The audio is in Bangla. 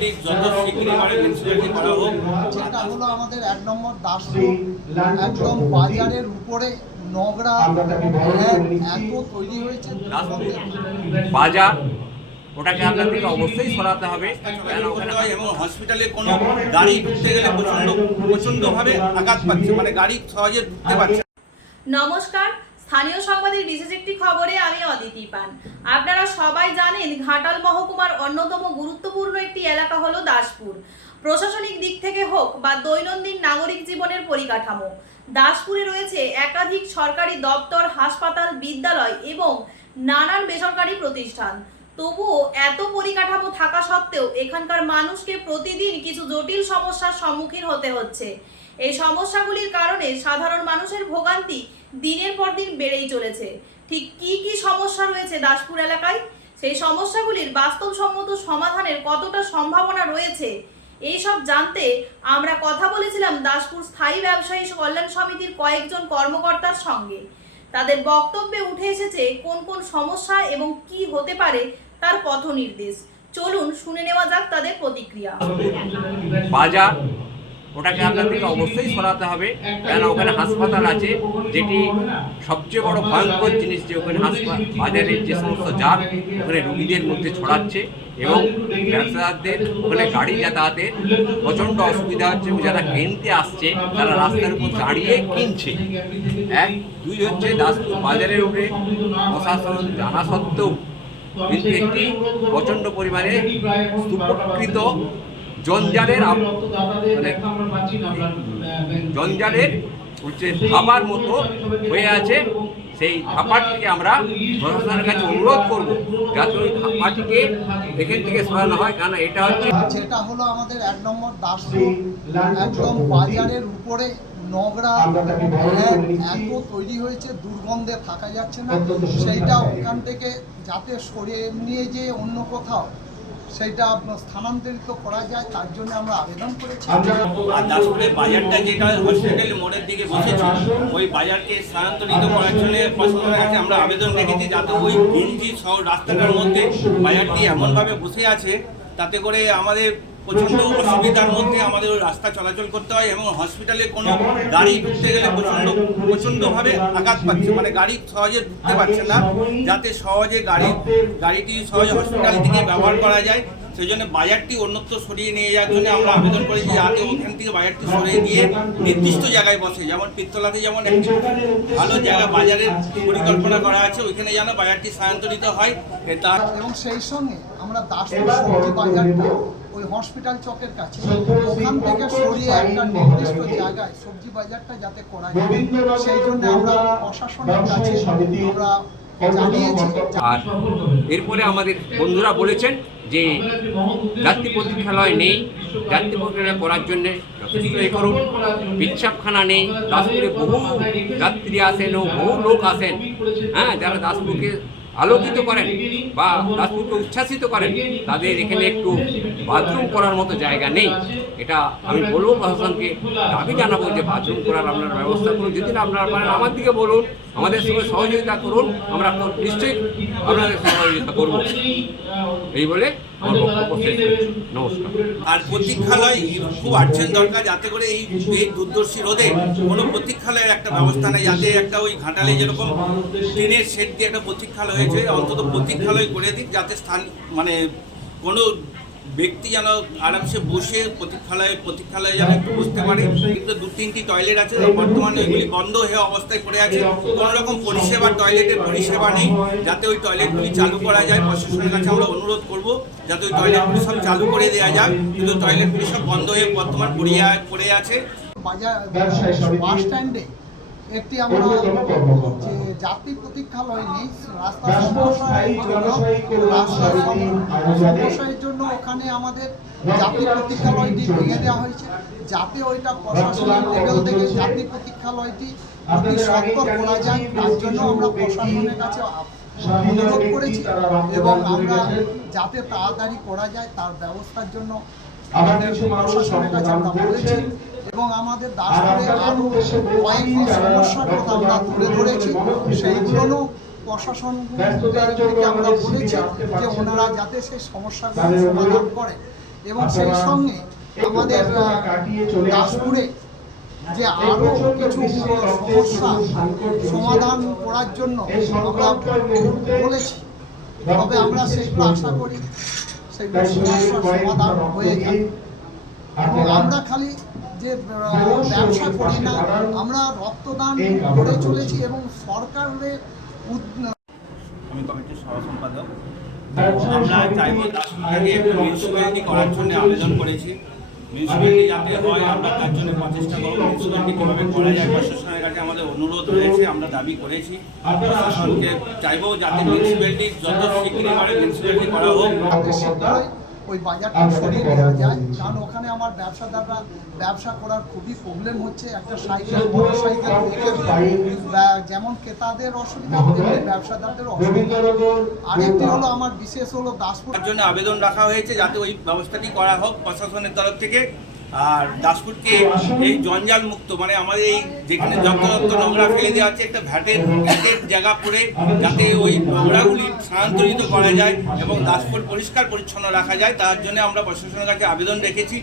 মিউনিসিপ্যালিটি যত শীঘ্রই পারে মিউনিসিপ্যালিটি করা হোক। যেটা হলো আমাদের এক নম্বর দাসপুর একদম বাজারের উপরে নোংরা এত তৈরি হয়েছে। বাজার ওটাকে আপনাদেরকে অবশ্যই সরাতে হবে। এবং হসপিটালে কোনো গাড়ি ঢুকতে গেলে প্রচণ্ড প্রচণ্ডভাবে আঘাত পাচ্ছে। মানে গাড়ি সহজে ঢুকতে পারছে না। নমস্কার স্থানীয় সংবাদের বিশেষ একটি খবরে আমি অদিতি পান। আপনারা সবাই জানেন ঘাটাল মহকুমার অন্যতম গুরুত্বপূর্ণ একটি এলাকা হলো দাসপুর। প্রশাসনিক দিক থেকে হোক বা দৈনন্দিন নাগরিক জীবনের পরিকাঠামো, দাসপুরে রয়েছে একাধিক সরকারি দপ্তর, হাসপাতাল, বিদ্যালয় এবং নানান বেসরকারি প্রতিষ্ঠান। তবুও এত পরিকাঠামো থাকা সত্ত্বেও এখানকার মানুষকে প্রতিদিন কিছু জটিল সমস্যার সম্মুখীন হতে হচ্ছে। এই সমস্যাগুলির কারণে সাধারণ মানুষের ভোগান্তি দিনের পর দিন বেড়েই চলেছে। ঠিক কি কি সমস্যা রয়েছে দাসপুর এলাকায়? সেই সমস্যাগুলির বাস্তবসম্মত সমাধানের কতটা সম্ভাবনা রয়েছে? এই সব জানতে আমরা কথা বলেছিলাম দাসপুর স্থায়ী ব্যবসায়ী কল্যাণ সমিতির কয়েকজন কর্মকর্তার সঙ্গে। তাদের বক্তব্যে উঠে এসেছে কোন কোন সমস্যা এবং কি হতে পারে তার পথ নির্দেশ চলুন শুনে নেওয়া যাক তাদের প্রতিক্রিয়া। বাজার ওটাকে আপনাদেরকে অবশ্যই সরাতে হবে কেন ওখানে হাসপাতাল আছে যেটি সবচেয়ে বড় ভয়ঙ্কর জিনিস যে ওখানে হাসপাতাল বাজারের যে সমস্ত জাত ওখানে রুগীদের মধ্যে ছড়াচ্ছে এবং ব্যবসাদারদের ওখানে গাড়ি যাতায়াতের প্রচণ্ড অসুবিধা হচ্ছে এবং যারা কিনতে আসছে তারা রাস্তার উপর দাঁড়িয়ে কিনছে। এক দুই হচ্ছে দাসপুর বাজারের উপরে প্রশাসন জানা সত্ত্বেও কিন্তু একটি প্রচণ্ড পরিমাণে স্তূপকৃত জঞ্জালের মানে জঞ্জালের হচ্ছে ধাবার মতো হয়ে আছে। সেই ধাপাটিকে আমরা প্রশাসনের কাছে অনুরোধ করব যাতে ওই ধাপাটিকে এখান থেকে সরানো হয়। কারণ এটা হচ্ছে যেটা হলো আমাদের এক নম্বর দাসপুর একদম বাজারের উপরে নোংরা ভ্যান এত তৈরি হয়েছে দুর্গন্ধে থাকা যাচ্ছে না। সেইটা ওখান থেকে যাতে সরিয়ে নিয়ে যে অন্য কোথাও সেইটা স্থানান্তরিত করা যায় তার জন্য আমরা আবেদন করেছি। আর দাসপুরের বাজারটা যেটা হসপিটাল মোড়ের দিকে বসেছে ওই বাজারকে স্থানান্তরিত করার জন্য প্রশাসনের কাছে আমরা আবেদন রেখেছি যাতে ওই ঘিঞ্জি সহ রাস্তাটার মধ্যে বাজারটি এমনভাবে বসে আছে তাতে করে আমাদের প্রচণ্ড অসুবিধার মধ্যে আমাদের রাস্তা চলাচল করতে হয় এবং হসপিটালে কোনো গাড়ি ঢুকতে গেলে প্রচণ্ড, প্রচণ্ডভাবে আঘাত পাচ্ছে। মানে গাড়ি সহজে ঢুকতে পারছে না, যাতে সহজে গাড়ি, গাড়িটি সহজে হসপিটাল থেকে ব্যবহার করা যায়। সেই জন্য বাজারটি অন্যত্র সরিয়ে নিয়ে যাওয়ার জন্য আমরা আবেদন করেছি যাতে ওখান থেকে বাজারটি সরিয়ে দিয়ে নির্দিষ্ট জায়গায় বসে। যেমন পিত্তলাতে যেমন একটি ভালো জায়গা বাজারের পরিকল্পনা করা আছে, ওইখানে যেন বাজারটি স্থানান্তরিত হয়। তার এবং সেই সঙ্গে আমরা দাসপুর সবজি বাজারটা, ওই হসপিটাল চকের কাছে, ওখান থেকে সরিয়ে একটা নির্দিষ্ট জায়গায় সবজি বাজারটা যাতে করা যায়, সেই জন্য আমরা প্রশাসনের কাছে আমরা আর এরপরে আমাদের বন্ধুরা বলেছেন যে যাত্রী প্রতীক্ষালয় নেই। যাত্রী প্রতীক্ষালয় করার জন্য করুন। বিচ্ছাপখানা নেই। দাসপুরে বহু যাত্রী আসেন ও বহু লোক আসেন। হ্যাঁ যারা দাসপুরকে আলোকিত করেন বা দাসপুরকে উচ্ছ্বাসিত করেন, তাদের এখানে একটু বাথরুম করার মতো জায়গা নেই। এটা আমি বলব প্রশাসনকে। দাবি জানাব যে বাথরুম করার আপনার ব্যবস্থা করুন। যদি না আপনারা পারেন, আমার দিকে বলুন। আমাদের সঙ্গে সহযোগিতা করুন, আমরা নিশ্চয়ই আপনাদের সহযোগিতা করব। এই বলে নমস্কার। আর প্রতীক্ষালয় খুব আর্জেন্ট দরকার, যাতে করে এই এই দুর্দর্শী রোদে কোনো প্রতীক্ষালয়ের একটা ব্যবস্থা নেই, যাতে একটা ওই ঘাটালে যেরকম ট্রেনের সেট দিয়ে একটা প্রতীক্ষালয় হয়েছে, অন্তত প্রতীক্ষালয় করে দিক, যাতে স্থান মানে কোনো ব্যক্তি যেন আরামসে বসে প্রতীক্ষালয়ে প্রতীক্ষালয়ে যেন একটু বসতে পারে। কিন্তু দু তিনটি টয়লেট আছে বর্তমানে এগুলি বন্ধ হয়ে অবস্থায় পড়ে আছে। কোনো রকম পরিষেবা টয়লেটের পরিষেবা নেই। যাতে ওই টয়লেটগুলি চালু করা যায়, প্রশাসনের কাছে আমরা অনুরোধ করব, যাতে ওই টয়লেটগুলি সব চালু করে দেওয়া যায় কিন্তু টয়লেটগুলি সব বন্ধ হয়ে বর্তমান পড়ে পড়ে আছে। বাজার, বাস স্ট্যান্ডে একটি আমরা যে যাত্রী প্রতীক্ষালয় নেই রাস্তা সমস্যার জন্য ওখানে আমাদের যাত্রী প্রতীক্ষালয়টি ভেঙে দেওয়া হয়েছে। যাতে ওইটা প্রশাসনিক লেভেল থেকে যাত্রী প্রতীক্ষালয়টি অতি সত্তর করা যায় তার জন্য আমরা প্রশাসনের কাছে অনুরোধ করেছি এবং আমরা যাতে তাড়াতাড়ি করা যায় তার ব্যবস্থার জন্য আমাদের কাছে আমরা বলেছি এবং আমাদের দাসপুরে আরও কয়েকটি সমস্যার কথা আমরা তুলে ধরেছি সেইগুলো প্রশাসন থেকে আমরা বলেছি যে ওনারা যাতে সেই সমস্যাগুলো সমাধান করে। এবং সেই সঙ্গে আমাদের দাসপুরে যে আরও কিছু সমস্যা সমাধান করার জন্য আমরা বলেছি। তবে আমরা সেইগুলো আশা করি সেইগুলো সমস্যার সমাধান হয়ে যাবে। এবং আমরা খালি যে ব্যবসা করি না আমরা রক্তদান করে চলেছি এবং সরকারের আমি কমিটির সহ সম্পাদক। আমরা চাইব দাস বিভাগে করার জন্য আবেদন করেছি। মিউনিসিপ্যালিটি যাতে হয়, আমরা তার জন্য প্রচেষ্টা আমাদের অনুরোধ রয়েছে, আমরা দাবি করেছি। চাইব যাতে মিউনিসিপ্যালিটি যাতে শীঘ্রই ওই বাজারটা সরিয়ে নেওয়া যায়। কারণ ওখানে আমার ব্যবসাদাররা ব্যবসা করার খুবই প্রবলেম হচ্ছে। একটা সাইকেল মোটর সাইকেল যেমন ক্রেতাদের অসুবিধা তেমনি ব্যবসাদারদের অসুবিধা আরেকটি হলো আমার বিশেষ হলো দাসপুর। জন্য আবেদন রাখা হয়েছে যাতে ওই ব্যবস্থাটি করা হোক প্রশাসনের তরফ থেকে। আর দাসপুরকে এই জঞ্জাল মুক্ত মানে আমাদের এই যেখানে যত্রতত্র নোংরা ফেলে দেওয়া হচ্ছে একটা ভ্যাটের ভ্যাটের জায়গা করে যাতে ওই নোংরাগুলি স্থানান্তরিত করা যায় এবং দাসপুর পরিষ্কার পরিচ্ছন্ন রাখা যায়, তার জন্য আমরা প্রশাসনের কাছে আবেদন রেখেছি।